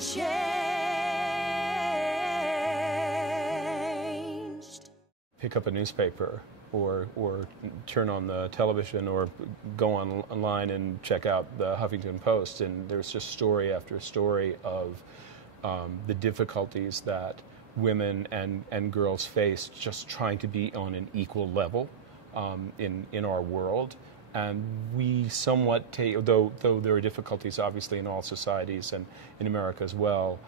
been changed. Pick up a newspaper or turn on the television or go online and check out the Huffington Post, and there's just story after story of the difficulties that women and girls face just trying to be on an equal level in our world. And we somewhat take, though there are difficulties obviously in all societies and in America as well,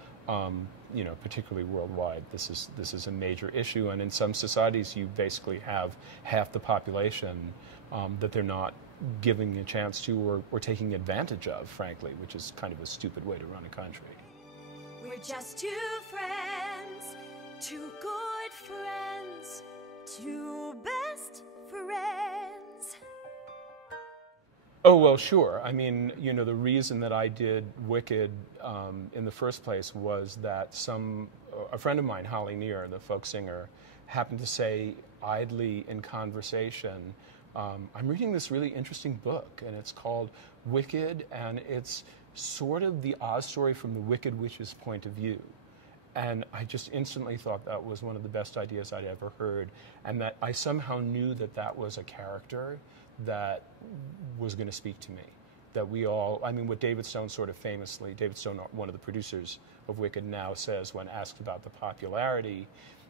you know, particularly worldwide, this is a major issue. And in some societies, you basically have half the population that they're not giving a chance to or taking advantage of, frankly, which is kind of a stupid way to run a country. We're just two friends, two good friends, two best friends. Oh, well, sure. I mean, you know, the reason that I did Wicked in the first place was that a friend of mine, Holly Near, the folk singer, happened to say idly in conversation, I'm reading this really interesting book, and it's called Wicked, and it's sort of the Oz story from the Wicked Witch's point of view. And I just instantly thought that was one of the best ideas I'd ever heard, and that I somehow knew that that was a character that was going to speak to me. That we all, I mean, what David Stone sort of famously, David Stone, one of the producers of Wicked, now says when asked about the popularity,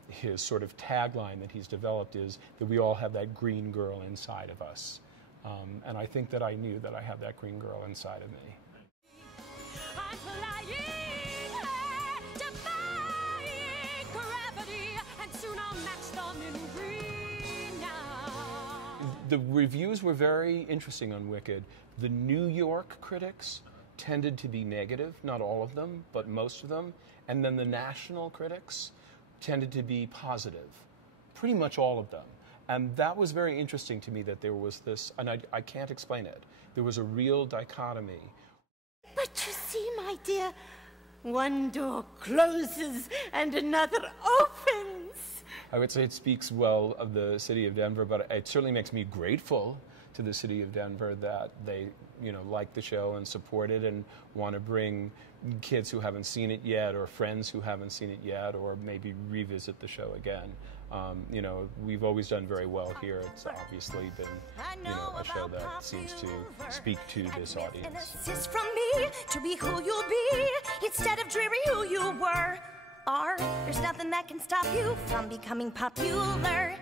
his sort of tagline that he's developed is that we all have that green girl inside of us. And I think that I knew that I had that green girl inside of me. I'm flying, defying gravity, and soon I'll match them in green now. The reviews were very interesting on Wicked. The New York critics tended to be negative, not all of them, but most of them. And then the national critics tended to be positive, pretty much all of them. And that was very interesting to me, that there was this, and I can't explain it, there was a real dichotomy. But you see, my dear, one door closes and another opens. I would say it speaks well of the city of Denver, but it certainly makes me grateful to the city of Denver that they, you know, like the show and support it and want to bring kids who haven't seen it yet, or friends who haven't seen it yet, or maybe revisit the show again. You know, we've always done very well here. It's obviously been, you know, a show that seems to speak to this audience. An assist from me to be who you'll be instead of dreary who you were. There's nothing that can stop you from becoming popular.